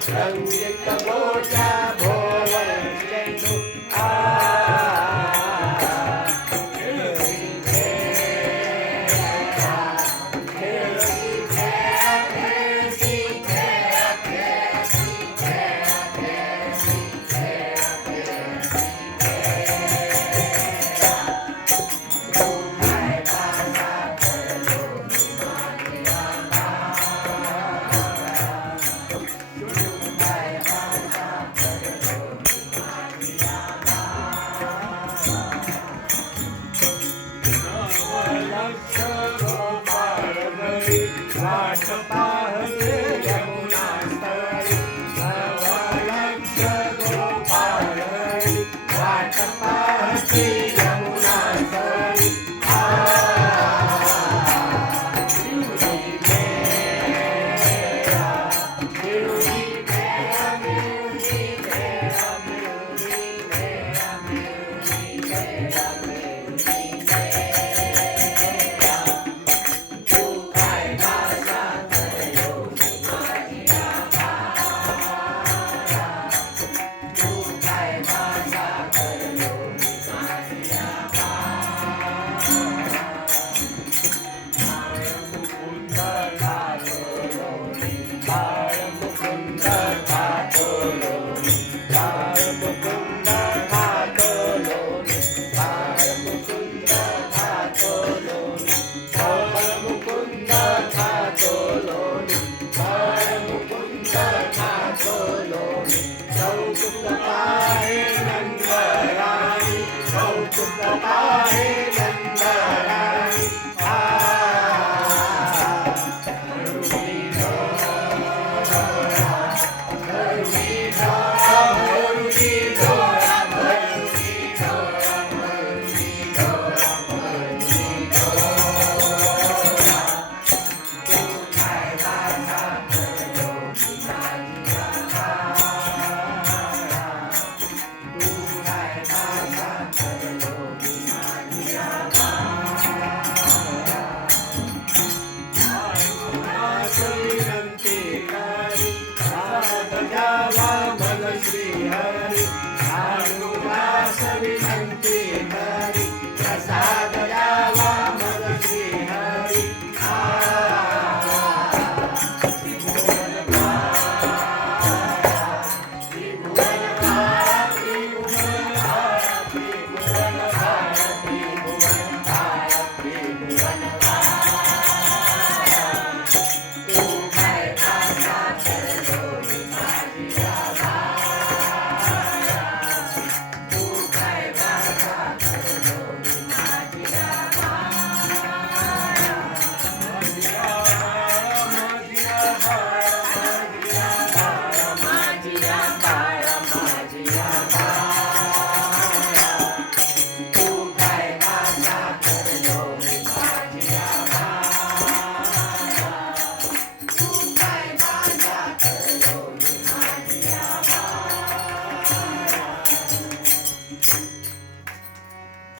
Kau ye kamoja Yeah. घ्यावा मन श्री हरी विनंती हरी।